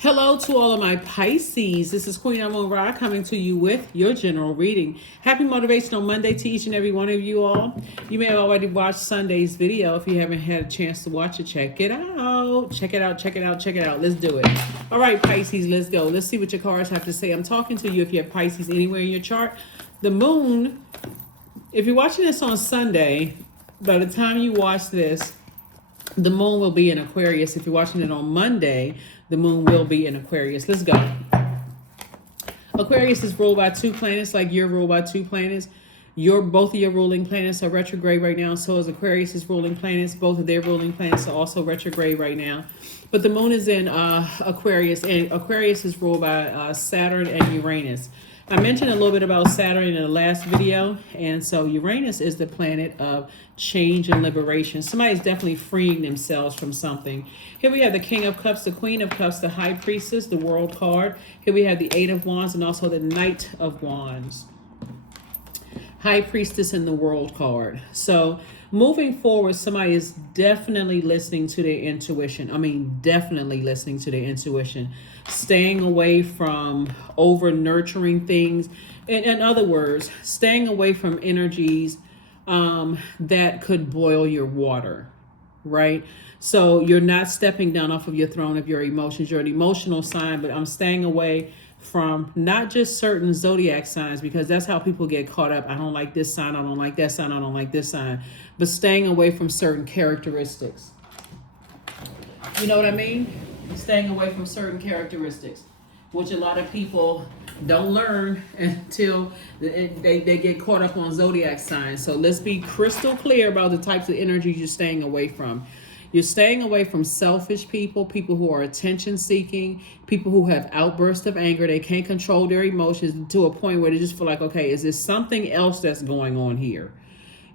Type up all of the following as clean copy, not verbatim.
Hello to all of my Pisces. This is Queen Amun Ra coming to you with your general reading. Happy Motivational Monday to each and every one of you all. You may have already watched Sunday's video. If you haven't had a chance to watch it, check it out. Check it out, check it out, check it out. Let's do it. All right, Pisces, let's go. Let's see what your cards have to say. I'm talking to you if you have Pisces anywhere in your chart. The moon, if you're watching this on Sunday, by the time you watch this, the moon will be in Aquarius. If you're watching it on Monday, the moon will be in Aquarius. Let's go. Aquarius is ruled by two planets, like you're ruled by two planets. Both of your ruling planets are retrograde right now. So is Aquarius's ruling planets. Both of their ruling planets are also retrograde right now. But the moon is in Aquarius, and Aquarius is ruled by Saturn and Uranus. I mentioned a little bit about Saturn in the last video, and so Uranus is the planet of change and liberation. Somebody's definitely freeing themselves from something. Here we have the King of Cups, the Queen of Cups, the High Priestess, the World card. Here we have the Eight of Wands and also the Knight of Wands. High Priestess and the World card. So moving forward, somebody is definitely listening to their intuition. I mean, definitely listening to their intuition. Staying away from over nurturing things. In other words, staying away from energies that could boil your water, right? So you're not stepping down off of your throne of your emotions. You're an emotional sign, but I'm staying away from not just certain zodiac signs, because that's how people get caught up. I don't like this sign. I don't like that sign. I don't like this sign. But staying away from certain characteristics. You know what I mean? Staying away from certain characteristics, which a lot of people don't learn until they get caught up on zodiac signs. So let's be crystal clear about the types of energies you're staying away from. You're staying away from selfish people, people who are attention seeking, people who have outbursts of anger. They can't control their emotions to a point where they just feel like, okay, is there something else that's going on here?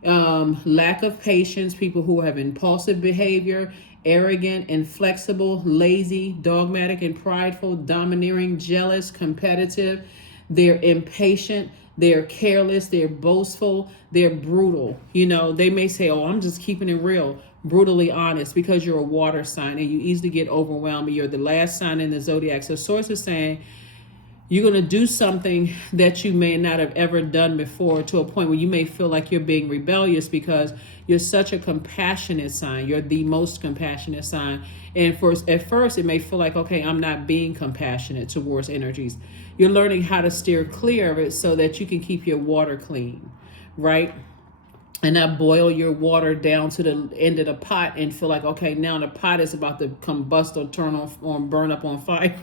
Lack of patience, people who have impulsive behavior, arrogant, inflexible, lazy, dogmatic and prideful, domineering, jealous, competitive. They're impatient, they're careless, they're boastful, they're brutal. You know, they may say, oh, I'm just keeping it real. Brutally honest, because you're a water sign and you easily get overwhelmed. You're the last sign in the zodiac. So source is saying you're going to do something that you may not have ever done before, to a point where you may feel like you're being rebellious because you're such a compassionate sign. You're the most compassionate sign. And at first, it may feel like, okay, I'm not being compassionate towards energies. You're learning how to steer clear of it so that you can keep your water clean, right? And not boil your water down to the end of the pot and feel like, okay, now the pot is about to combust or turn on burn up on fire.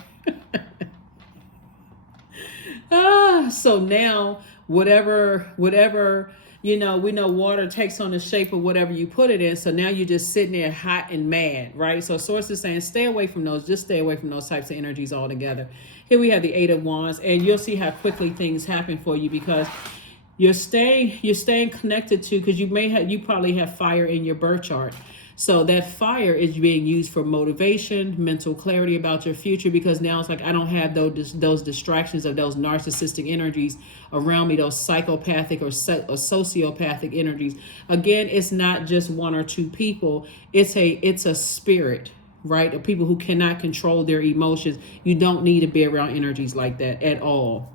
So now whatever, you know, we know water takes on the shape of whatever you put it in. So now you're just sitting there hot and mad, right? So source is saying stay away from those. Just stay away from those types of energies altogether. Here we have the Eight of Wands, and you'll see how quickly things happen for you, because you're staying connected to, because you probably have fire in your birth chart. So that fire is being used for motivation, mental clarity about your future, because now it's like, I don't have those distractions of those narcissistic energies around me, those psychopathic or sociopathic energies. Again, it's not just one or two people. It's a spirit, right? Of people who cannot control their emotions. You don't need to be around energies like that at all,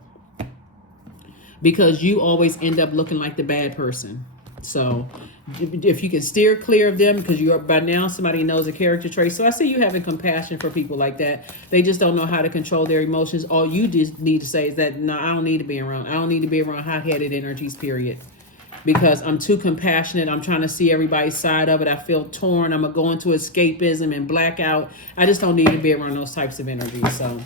because you always end up looking like the bad person. So if you can steer clear of them, because by now somebody knows a character trait. So I see you having compassion for people like that. They just don't know how to control their emotions. All you just need to say is that, no, I don't need to be around. I don't need to be around hot-headed energies, period. Because I'm too compassionate. I'm trying to see everybody's side of it. I feel torn. I'm going to go into escapism and blackout. I just don't need to be around those types of energies. So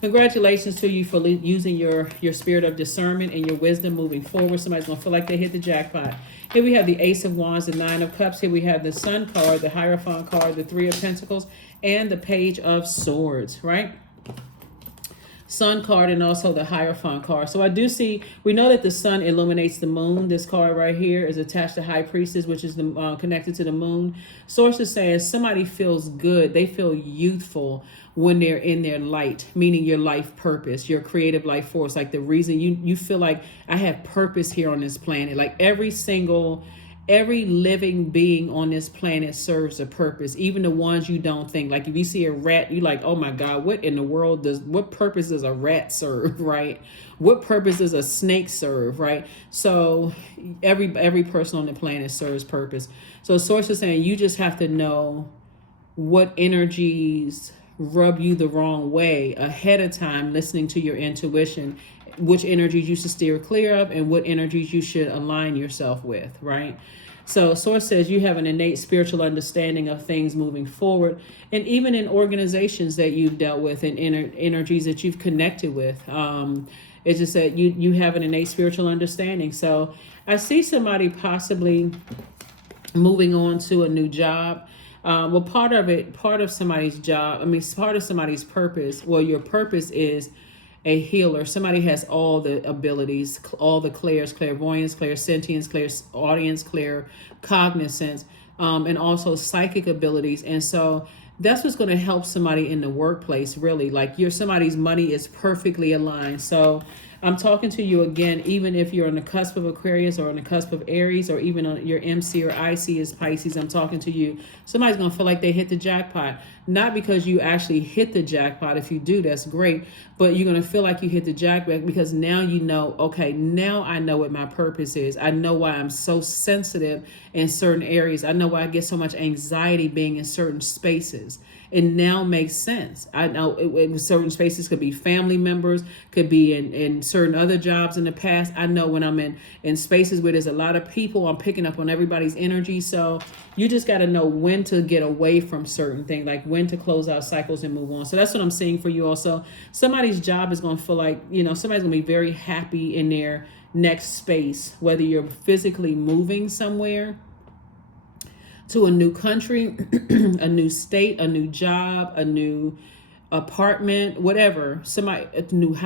congratulations to you for using your spirit of discernment and your wisdom moving forward. Somebody's going to feel like they hit the jackpot. Here we have the Ace of Wands, the Nine of Cups. Here we have the Sun card, the Hierophant card, the Three of Pentacles, and the Page of Swords, right? Sun card and also the Hierophant card. So I do see, we know that the sun illuminates the moon. This card right here is attached to High Priestess, which is connected to the moon. Source is saying somebody feels good. They feel youthful when they're in their light, meaning your life purpose, your creative life force. Like the reason you feel like I have purpose here on this planet. Like every single every living being on this planet serves a purpose, even the ones you don't think. Like if you see a rat, you like, oh my God, what purpose does a rat serve, right? What purpose does a snake serve, right? So every person on the planet serves purpose. So Source is saying you just have to know what energies rub you the wrong way ahead of time, listening to your intuition, which energies you should steer clear of and what energies you should align yourself with, right? So Source says you have an innate spiritual understanding of things moving forward, and even in organizations that you've dealt with and energies that you've connected with. It's just that you have an innate spiritual understanding. So I see somebody possibly moving on to a new job. Well, part of somebody's job, part of somebody's purpose, well, your purpose is a healer. Somebody has all the abilities, all the clairs, clairvoyance, clairsentience, clairaudience, claircognizance, and also psychic abilities. And so that's what's going to help somebody in the workplace, really. Like somebody's money is perfectly aligned. So I'm talking to you again, even if you're on the cusp of Aquarius or on the cusp of Aries, or even on your MC or IC is Pisces. I'm talking to you. Somebody's going to feel like they hit the jackpot. Not because you actually hit the jackpot. If you do, that's great. But you're going to feel like you hit the jackpot because now you know, okay, now I know what my purpose is. I know why I'm so sensitive in certain areas. I know why I get so much anxiety being in certain spaces. It now makes sense. I know in certain spaces could be family members, could be in certain other jobs in the past. I know when I'm in spaces where there's a lot of people, I'm picking up on everybody's energy. So you just got to know when to get away from certain things, like when to close out cycles and move on. So that's what I'm seeing for you also. Somebody's job is going to feel like, somebody's going to be very happy in their next space, whether you're physically moving somewhere to a new country, a new state, a new job, a new apartment, whatever. Somebody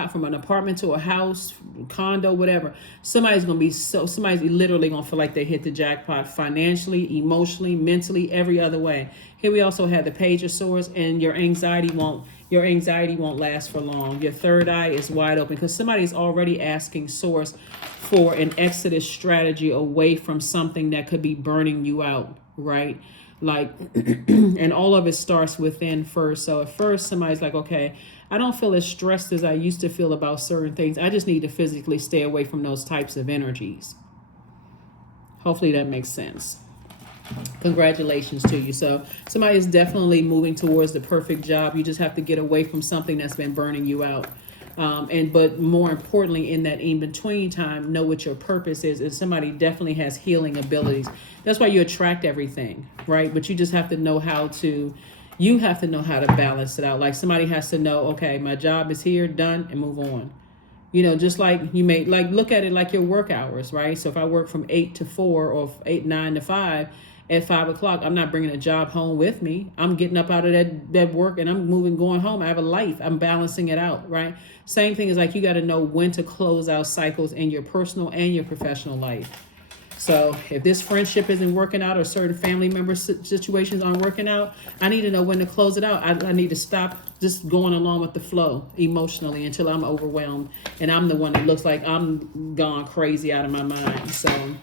from an apartment to a house, condo, whatever. Somebody's literally gonna feel like they hit the jackpot financially, emotionally, mentally, every other way. Here we also have the Page of Swords, and your anxiety won't last for long. Your third eye is wide open because somebody's already asking Source for an exodus strategy away from something that could be burning you out, right? Like, and all of it starts within first. So at first somebody's like, okay, I don't feel as stressed as I used to feel about certain things. I just need to physically stay away from those types of energies. Hopefully that makes sense. Congratulations to you. So somebody is definitely moving towards the perfect job. You just have to get away from something that's been burning you out. But more importantly, in that in-between time, know what your purpose is. And somebody definitely has healing abilities. That's why you attract everything, right? But you just have to know how to balance it out. Like somebody has to know, okay, my job is here, done, and move on. Just like you may look at it like your work hours, right? So if I work from 8 to 4 or 9 to 5, at 5 o'clock, I'm not bringing a job home with me. I'm getting up out of that work and I'm going home. I have a life. I'm balancing it out, right? Same thing is like you got to know when to close out cycles in your personal and your professional life. So if this friendship isn't working out or certain family member situations aren't working out, I need to know when to close it out. I need to stop just going along with the flow emotionally until I'm overwhelmed and I'm the one that looks like I'm gone crazy out of my mind. So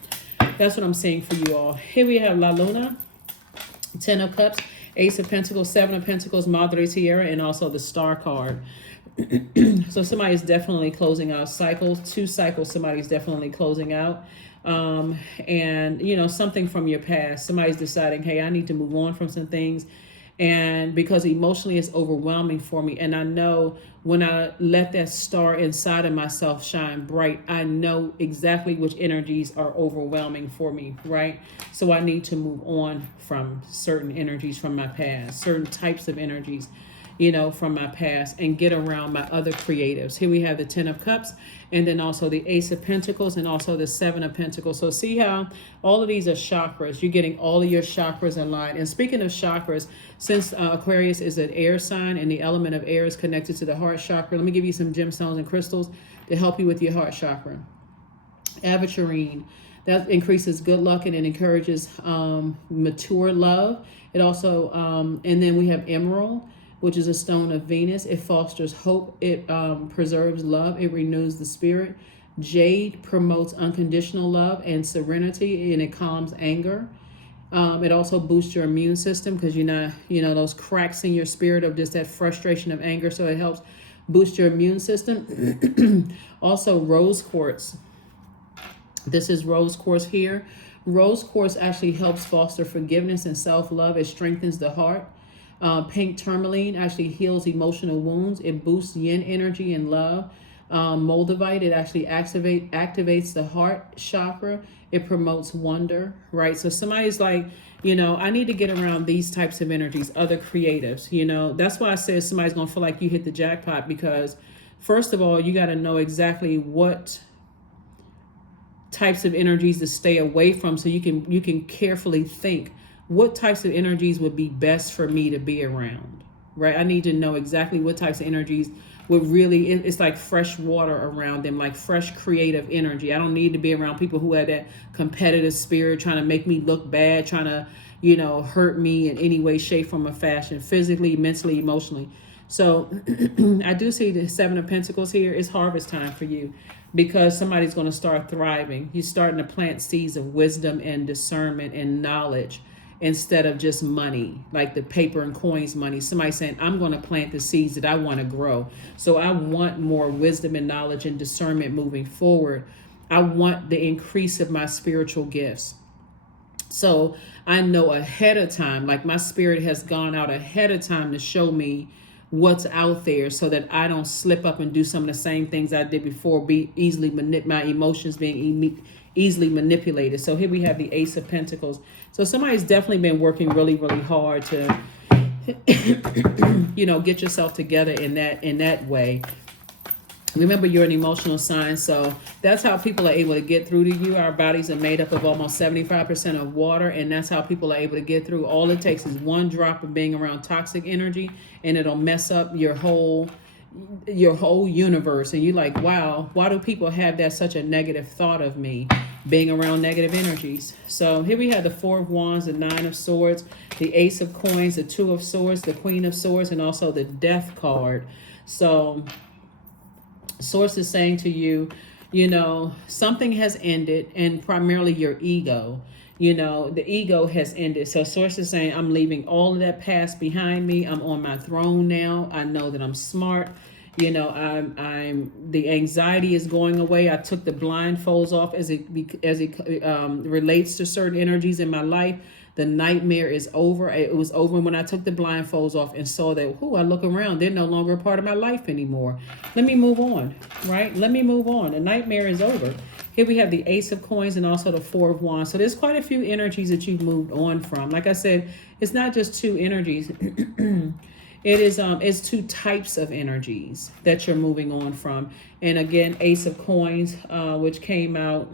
that's what I'm saying for you all. Here we have La Luna, 10 of Cups, Ace of Pentacles, 7 of Pentacles, Madre Tierra, and also the Star card. So somebody is definitely closing out cycles. 2 cycles somebody's definitely closing out. And, something from your past. Somebody's deciding, hey, I need to move on from some things. And because emotionally it's overwhelming for me. And I know when I let that star inside of myself shine bright, I know exactly which energies are overwhelming for me, right? So I need to move on from certain energies from my past, certain types of energies, from my past, and get around my other creatives. Here we have the 10 of Cups, and then also the Ace of Pentacles, and also the 7 of Pentacles. So see how all of these are chakras. You're getting all of your chakras aligned. And speaking of chakras, since Aquarius is an air sign and the element of air is connected to the heart chakra, let me give you some gemstones and crystals to help you with your heart chakra. Aventurine. That increases good luck and it encourages mature love. It also, and then we have emerald, which is a stone of Venus. It fosters hope. It preserves love. It renews the spirit. Jade promotes unconditional love and serenity, and it calms anger. It also boosts your immune system because you're not, those cracks in your spirit of just that frustration of anger. So it helps boost your immune system. Also, rose quartz. This is rose quartz here. Rose quartz actually helps foster forgiveness and self-love. It strengthens the heart. Pink tourmaline actually heals emotional wounds. It boosts yin energy and love. Moldavite, it actually activates the heart chakra. It promotes wonder, right? So somebody's like, I need to get around these types of energies, other creatives, That's why I said somebody's going to feel like you hit the jackpot, because first of all, you got to know exactly what types of energies to stay away from, so you can carefully think what types of energies would be best for me to be around, right? I need to know exactly what types of energies would really, it's like fresh water around them, like fresh creative energy. I don't need to be around people who have that competitive spirit, trying to make me look bad, trying to, hurt me in any way, shape, form, or fashion, physically, mentally, emotionally. So I do see the Seven of Pentacles here. It's harvest time for you, because somebody's going to start thriving. You're starting to plant seeds of wisdom and discernment and knowledge, instead of just money, like the paper and coins money. Somebody saying, I'm going to plant the seeds that I want to grow. So I want more wisdom and knowledge and discernment moving forward. I want the increase of my spiritual gifts. So I know ahead of time, like my spirit has gone out ahead of time to show me what's out there, so that I don't slip up and do some of the same things I did before, be easily my emotions being easily manipulated. So here we have the Ace of Pentacles. So somebody's definitely been working really, really hard to, get yourself together in that way. Remember, you're an emotional sign, so that's how people are able to get through to you. Our bodies are made up of almost 75% of water, and that's how people are able to get through. All it takes is one drop of being around toxic energy, and it'll mess up your whole universe. And you're like, wow, why do people have that such a negative thought of me, being around negative energies? So here we have the Four of Wands, the Nine of Swords, the Ace of Coins, the Two of Swords, the Queen of Swords, and also the Death card. So Source is saying to you, something has ended, and primarily your ego. The ego has ended. So Source is saying, I'm leaving all of that past behind me. I'm on my throne now. I know that I'm smart. I'm the anxiety is going away. I took the blindfolds off as it relates to certain energies in my life. The nightmare is over. It was over when I took the blindfolds off and saw that, I look around, they're no longer a part of my life anymore. Let me move on, right? Let me move on. The nightmare is over. Here we have the Ace of Coins and also the Four of Wands. So there's quite a few energies that you've moved on from. Like I said, it's not just two energies. It's two types of energies that you're moving on from. And again, Ace of Coins, which came out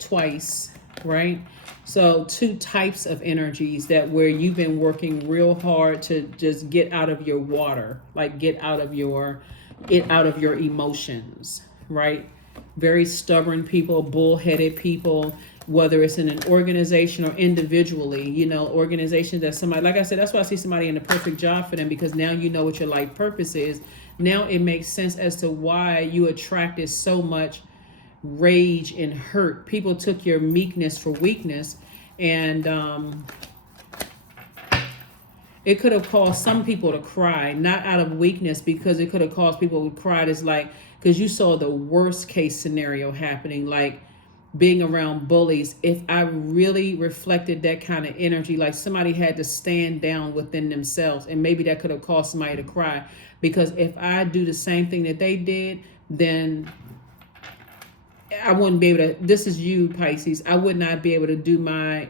twice, right? So two types of energies that where you've been working real hard to just get out of your water, like get out of your emotions, right? Very stubborn people, bullheaded people, whether it's in an organization or individually, organizations that somebody, like I said, that's why I see somebody in the perfect job for them, because now you know what your life purpose is. Now it makes sense as to why you attracted so much rage and hurt. People took your meekness for weakness, and it could have caused some people to cry, not out of weakness, because it could have caused people to cry. It's like, because you saw the worst case scenario happening, like being around bullies. If I really reflected that kind of energy, like somebody had to stand down within themselves, and maybe that could have caused somebody to cry, because if I do the same thing that they did, then I wouldn't be able to, this is you, Pisces, I would not be able to do my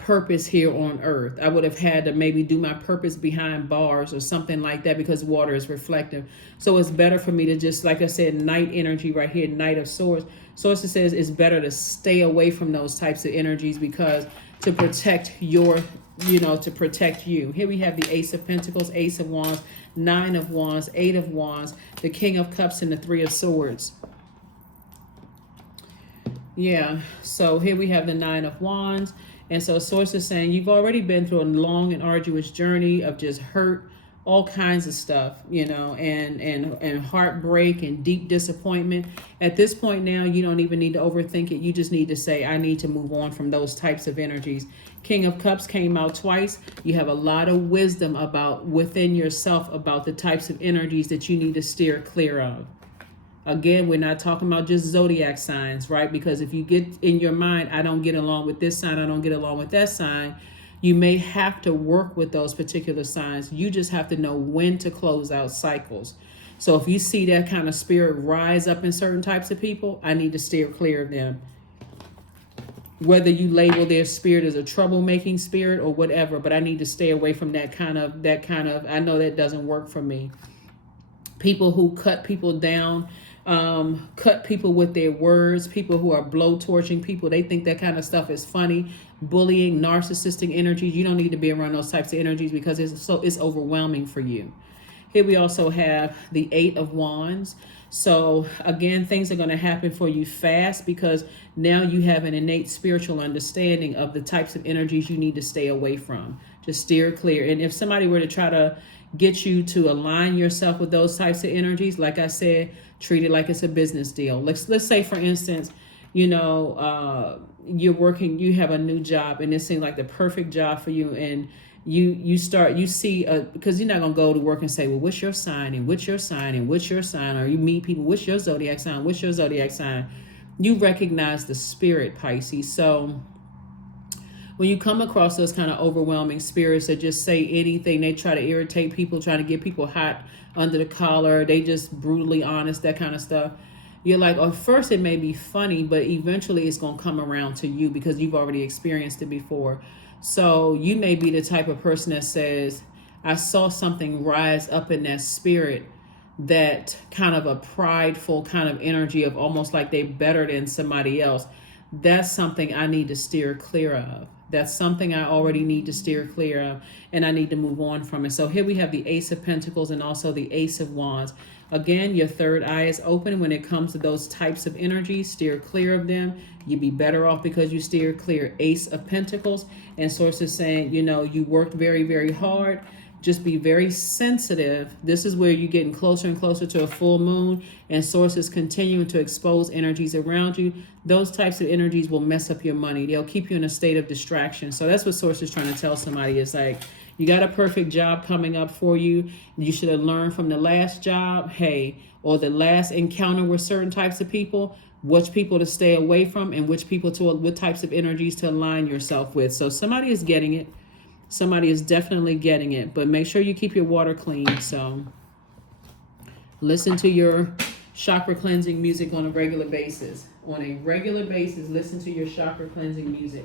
purpose here on earth. I would have had to maybe do my purpose behind bars or something like that, because water is reflective. So it's better for me to just, like I said, night energy right here, Knight of Swords. Source says it's better to stay away from those types of energies, because to protect to protect you. Here we have the Ace of Pentacles, Ace of Wands, Nine of Wands, Eight of Wands, the King of Cups, and the Three of Swords. Yeah, so here we have the Nine of Wands. And so Source is saying you've already been through a long and arduous journey of just hurt, all kinds of stuff, and heartbreak and deep disappointment. At this point now, you don't even need to overthink it. You just need to say, I need to move on from those types of energies. King of Cups came out twice. You have a lot of wisdom about within yourself about the types of energies that you need to steer clear of. Again, we're not talking about just zodiac signs, right? Because if you get in your mind, I don't get along with this sign, I don't get along with that sign, you may have to work with those particular signs. You just have to know when to close out cycles. So if you see that kind of spirit rise up in certain types of people, I need to steer clear of them. Whether you label their spirit as a troublemaking spirit or whatever, but I need to stay away from that kind of, I know that doesn't work for me. People who cut people down, cut people with their words, people who are blowtorching people, they think that kind of stuff is funny. Bullying, narcissistic energies, you don't need to be around those types of energies because it's overwhelming for you. Here we also have the 8 of Wands. So again, things are going to happen for you fast because now you have an innate spiritual understanding of the types of energies you need to stay away from. Just steer clear. And if somebody were to try to get you to align yourself with those types of energies, like I said, treat it like it's a business deal. Let's say, for instance, you're working, you have a new job and it seems like the perfect job for you, and you see because you're not gonna go to work and say, well, what's your sign and what's your sign and what's your sign, or you meet people, what's your zodiac sign, what's your zodiac sign. You recognize the spirit, Pisces. So when you come across those kind of overwhelming spirits that just say anything, they try to irritate people, trying to get people hot under the collar, they just brutally honest, that kind of stuff. You're like, oh, first it may be funny, but eventually it's going to come around to you because you've already experienced it before. So you may be the type of person that says, I saw something rise up in that spirit, that kind of a prideful kind of energy of almost like they're better than somebody else. That's something I need to steer clear of. That's something I already need to steer clear of, and I need to move on from it. So here we have the Ace of Pentacles and also the Ace of Wands. Again, your third eye is open when it comes to those types of energies. Steer clear of them. You'd be better off because you steer clear. Ace of Pentacles, and sources saying, you worked very, very hard. Just be very sensitive. This is where you're getting closer and closer to a full moon, and sources continuing to expose energies around you. Those types of energies will mess up your money. They'll keep you in a state of distraction. So that's what source is trying to tell somebody. It's like, you got a perfect job coming up for you. You should have learned from the last job, or the last encounter with certain types of people, which people to stay away from and what types of energies to align yourself with. So somebody is getting it. Somebody is definitely getting it, but make sure you keep your water clean. So listen to your chakra cleansing music on a regular basis. On a regular basis, listen to your chakra cleansing music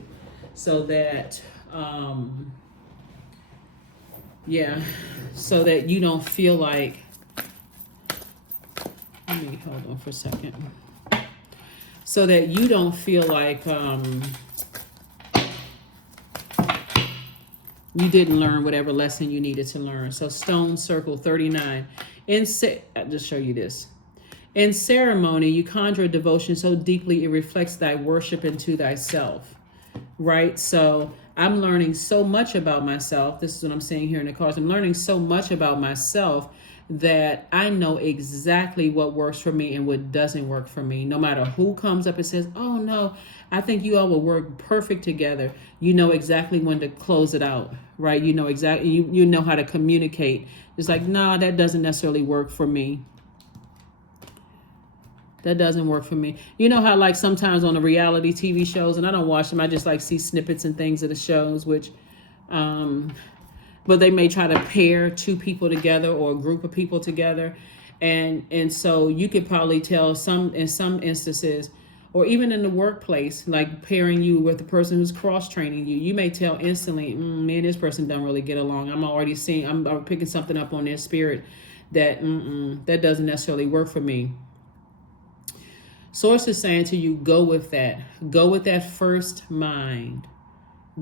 so that, so that you don't feel like, let me hold on for a second. So that you don't feel like, you didn't learn whatever lesson you needed to learn. So stone circle 39. I'll just show you this. In ceremony, you conjure a devotion so deeply it reflects thy worship into thyself. Right? So I'm learning so much about myself. This is what I'm saying here in the cards. I'm learning so much about myself that I know exactly what works for me and what doesn't work for me. No matter who comes up and says, oh no, I think you all will work perfect together. You know exactly when to close it out, right? You know exactly, you know how to communicate. It's like, nah, that doesn't necessarily work for me. That doesn't work for me. You know how like sometimes on the reality TV shows, and I don't watch them, I just like see snippets and things of the shows, which, but they may try to pair two people together or a group of people together. And so you could probably tell in some instances, or even in the workplace, like pairing you with the person who's cross-training you, you may tell instantly, man, this person don't really get along. I'm picking something up on their spirit that that doesn't necessarily work for me. Source is saying to you, go with that. Go with that first mind.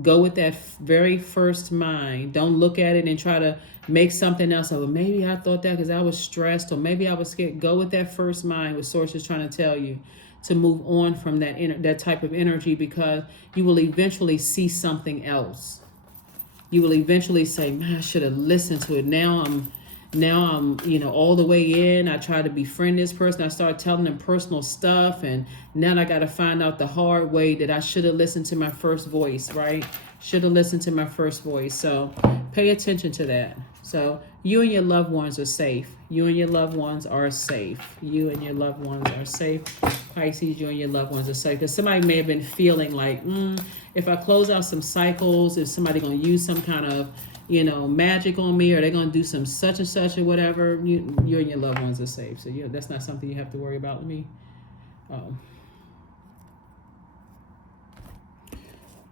Go with that very first mind. Don't look at it and try to make something else. Oh, maybe I thought that because I was stressed, or maybe I was scared. Go with that first mind, what source is trying to tell you, to move on from that type of energy, because you will eventually see something else. you will eventually say, man, I should have listened to it. Now I'm, all the way in. I try to befriend this person. I start telling them personal stuff. And now I got to find out the hard way that I should have listened to my first voice, right? Should have listened to my first voice. So pay attention to that. So you and your loved ones are safe. You and your loved ones are safe. You and your loved ones are safe. Pisces, you and your loved ones are safe. Because somebody may have been feeling like, if I close out some cycles, is somebody going to use some kind of, magic on me, or they're going to do some such and such or whatever. You and your loved ones are safe. So that's not something you have to worry about with me.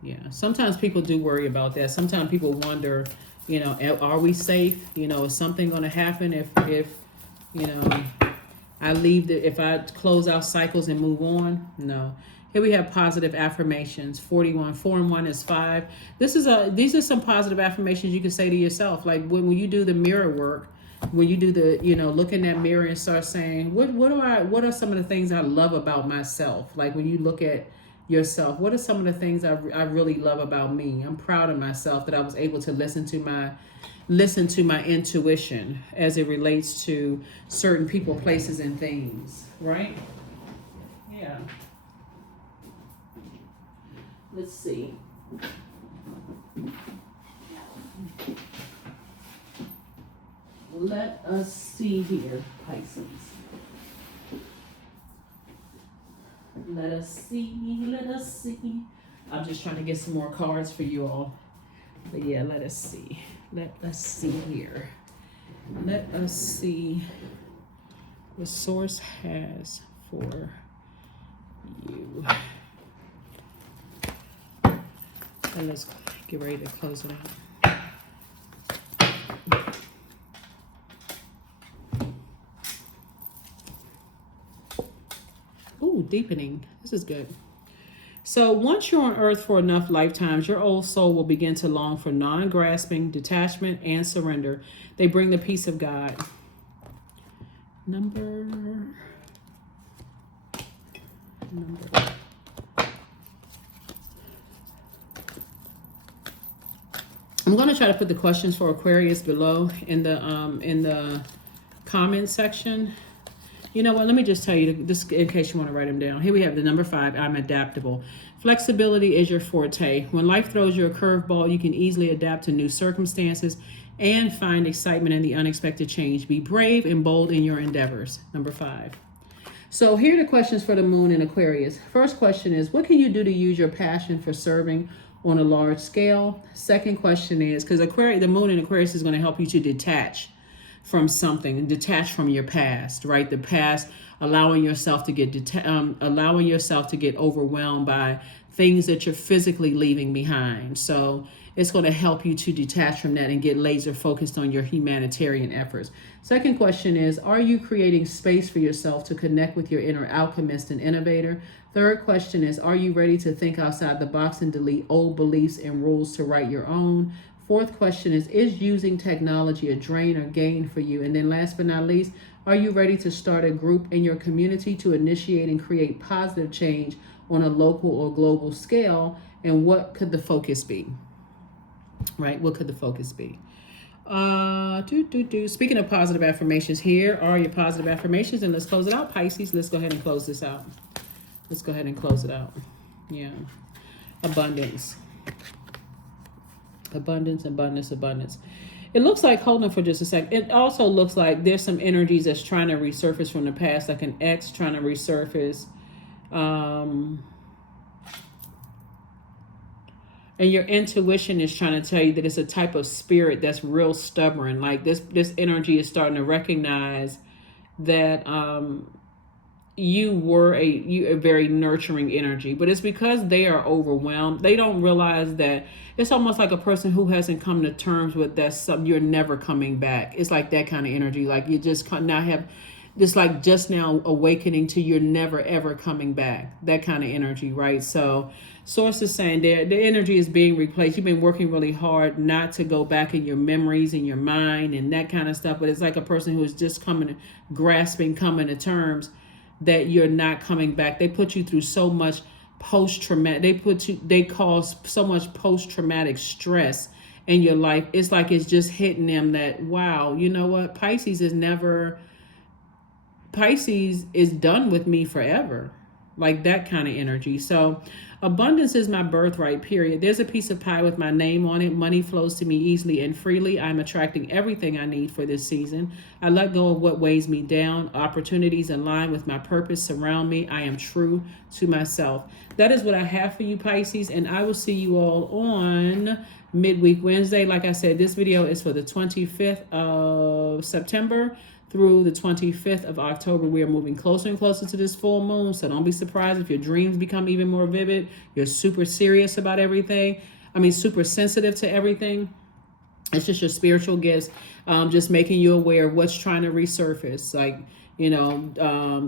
Yeah, sometimes people do worry about that. Sometimes people wonder, are we safe? Is something going to happen if I leave if I close out cycles and move on? No. Here we have positive affirmations. 41, 4 and 1 is 5. These are some positive affirmations you can say to yourself. Like when you do the mirror work, when you do the, look in that mirror and start saying, what are some of the things I love about myself? Like when you look at yourself, what are some of the things I really love about me? I'm proud of myself that I was able to listen to my intuition as it relates to certain people, places, and things, right? Yeah. Let's see. Let us see here, Pisces. Let us see. I'm just trying to get some more cards for you all. But yeah, let us see. Let us see here. Let us see what source has for you. And let's get ready to close it out. Ooh, deepening. This is good. So once you're on earth for enough lifetimes, your old soul will begin to long for non-grasping, detachment, and surrender. They bring the peace of God. Number. I'm going to try to put the questions for Aquarius below in the comment section. You know what? Let me just tell you this in case you want to write them down. Here we have the number 5. I'm adaptable. Flexibility is your forte. When life throws you a curveball, you can easily adapt to new circumstances and find excitement in the unexpected change. Be brave and bold in your endeavors. Number 5. So here are the questions for the moon in Aquarius. First question is, what can you do to use your passion for serving on a large scale? Second question is, because the moon in Aquarius is going to help you to detach from something, detach from your past, right? The past, allowing yourself to get overwhelmed by things that you're physically leaving behind. So it's going to help you to detach from that and get laser focused on your humanitarian efforts. Second question is, are you creating space for yourself to connect with your inner alchemist and innovator? Third question is, are you ready to think outside the box and delete old beliefs and rules to write your own? Fourth question is using technology a drain or gain for you? And then last but not least, are you ready to start a group in your community to initiate and create positive change on a local or global scale? And what could the focus be? Right? What could the focus be? Speaking of positive affirmations, here are your positive affirmations, and let's close it out, Pisces. Let's go ahead and close this out. Let's go ahead and close it out. Yeah. Abundance. Abundance, abundance, abundance. It looks like, hold on for just a sec. It also looks like there's some energies that's trying to resurface from the past, like an ex trying to resurface. And your intuition is trying to tell you that it's a type of spirit that's real stubborn. Like this energy is starting to recognize that you were a very nurturing energy, but it's because they are overwhelmed. They don't realize that it's almost like a person who hasn't come to terms with that you're never coming back. It's like that kind of energy. Like you just now have this, like just now awakening to you're never ever coming back. That kind of energy, right? So source is saying that the energy is being replaced. You've been working really hard not to go back in your memories and your mind and that kind of stuff, but it's like a person who is just coming to terms that you're not coming back. They put you through so much post-traumatic, they cause so much post-traumatic stress in your life. It's like it's just hitting them that, wow, you know what? Pisces is done with me forever. Like that kind of energy. So abundance is my birthright, period. There's a piece of pie with my name on it. Money flows to me easily and freely. I'm attracting everything I need for this season. I let go of what weighs me down. Opportunities align with my purpose surround me. I am true to myself. That is what I have for you, Pisces, and I will see you all on midweek Wednesday. Like I said, this video is for the 25th of September through the 25th of October. We are moving closer and closer to this full moon, so don't be surprised if your dreams become even more vivid. You're super serious about everything. Super sensitive to everything. It's just your spiritual gifts, just making you aware of what's trying to resurface. Like,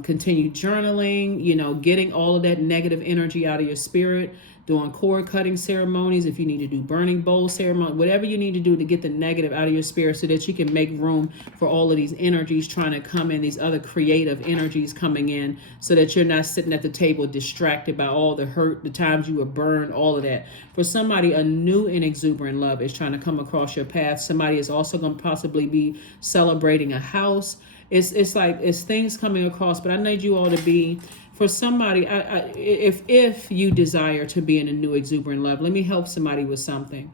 continue journaling, getting all of that negative energy out of your spirit, doing cord cutting ceremonies, if you need to do burning bowl ceremony, whatever you need to do to get the negative out of your spirit so that you can make room for all of these energies trying to come in, these other creative energies coming in, so that you're not sitting at the table distracted by all the hurt, the times you were burned, all of that. For somebody, a new and exuberant love is trying to come across your path. Somebody is also going to possibly be celebrating a house. It's like it's things coming across, but I need you all to be, for somebody, if you desire to be in a new exuberant love, let me help somebody with something.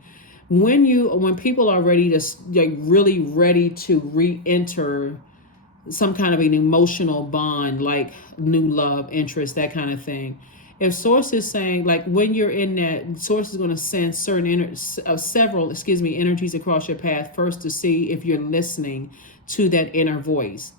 When people are ready to, like, really ready to re-enter some kind of an emotional bond, like new love, interest, that kind of thing. If Source is saying, like, when you're in that, Source is going to send several energies across your path first to see if you're listening to that inner voice.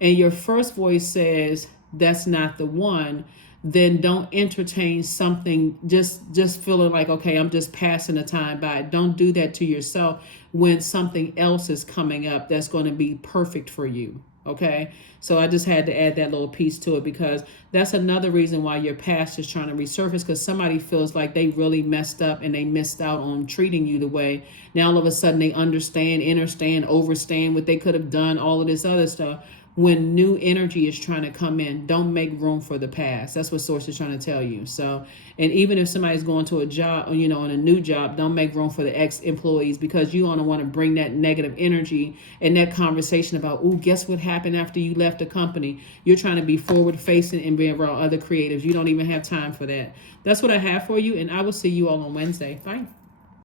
And your first voice says, that's not the one, then don't entertain something just feeling like, okay, I'm just passing the time by. Don't do that to yourself when something else is coming up that's going to be perfect for you. Okay, so I just had to add that little piece to it, because that's another reason why your past is trying to resurface, because somebody feels like they really messed up and they missed out on treating you the way. Now all of a sudden they understand, overstand what they could have done, all of this other stuff. When new energy is trying to come in, don't make room for the past. That's what Source is trying to tell you. So, and even if somebody's going to a job, in a new job, don't make room for the ex-employees, because you don't want to bring that negative energy and that conversation about, ooh, guess what happened after you left the company. You're trying to be forward-facing and be around other creatives. You don't even have time for that. That's what I have for you, and I will see you all on Wednesday. Bye.